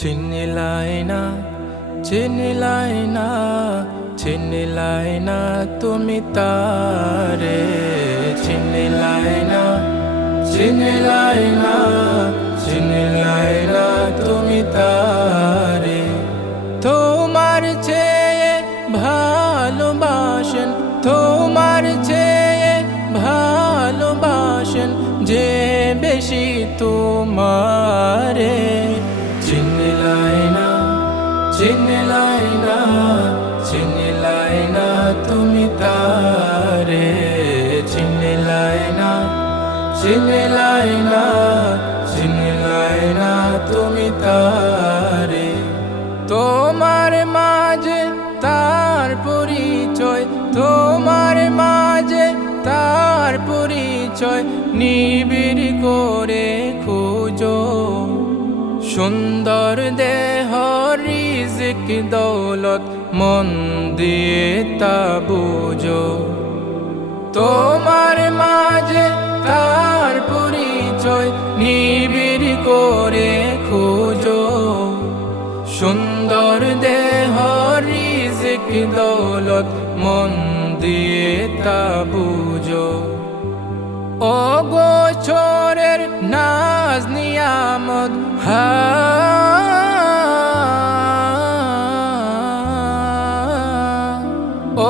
চিনিলাই না, চিনিলাই না, চিনিলাই না তুমি তারে। চিনিলাই না, চিনিলাই না, চিনিলাই না তুমি তারে। তোমার চেয়ে ভালোবাসেন, তোমার চেয়ে ভালোবাসেন যে বেশি তোমারে। চিনিলাই না, চিনিলাই না, চিনিলাই না তুমি তারে। চিনিলাই না, চিনিলাই না, চিনিলাই না তুমি তারে। তোমার মাঝে তার পরিচয়, তোমার মাঝে তার পরিচয় নিবিড় করে খুঁজো। সুন্দর দেহ রিজিক দৌলত মন দিয়ে তা বুঝো। তোমার মাঝে তার পরিচয় নিবিড় করে খুঁজো। সুন্দর দেহ রিজিক দৌলত মন দিয়ে তা বুঝো। ও গোচরের নাজ নিয়ামত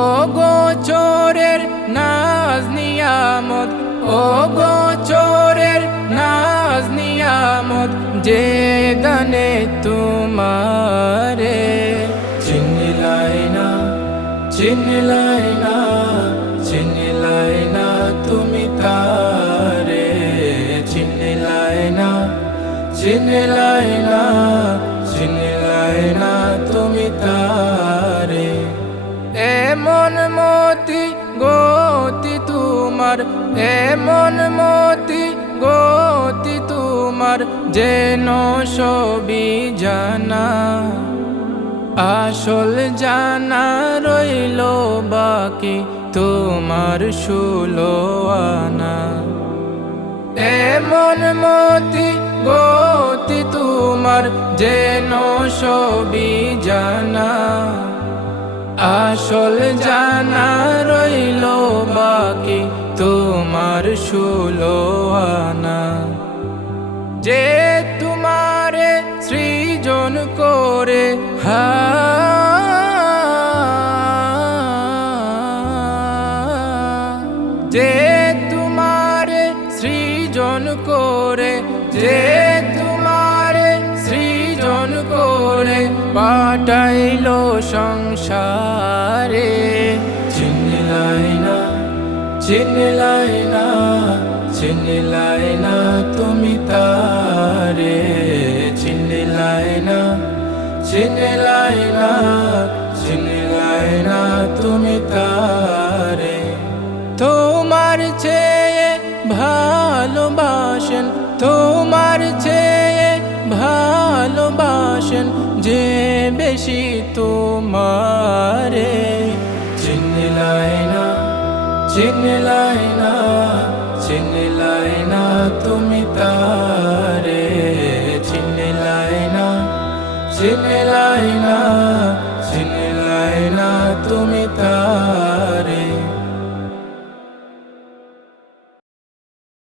ও গোচরের নাজ নিয়ামত, ও গোচরের নাজ নিয়ামত যে দানে তোমারে। চিনিলাই না, চিনিলাই না, চিনিলাই না তুমি তারে। চিনিলাই না, চিনিলাই না, চিনিলাই না তুমি তারে। এমন মতি গতি তোমার, এমন মতি গতি তোমার যেন সবই জানা। আসল জানা রইল বাকি তোমার 16 আনা। এমন মতি গতি তোমার যেন সবই জানা। আসল জানা রইল বাকি তোমার 16 আনা। যে তোমারে সৃজন করে যে তোমারে সৃজন করে, যে তোমারে সৃজন করে পাঠাইলো সংসারে। চিনিলাই না, চিনিলাই না, চিনিলাই না তুমি তারে। চিনিলাই না, চিনিলাই না, চিনিলাই না তুমি তারে। তোমার চেয়ে ভালোবাসেন, তোমার চেয়ে ভালোবাসেন যে বেশি তোমারে। চিনিলাই না, চিনিলাই না, চিনিলাই না তুমি তারে। চিনিলাই না, চিনিলাই না,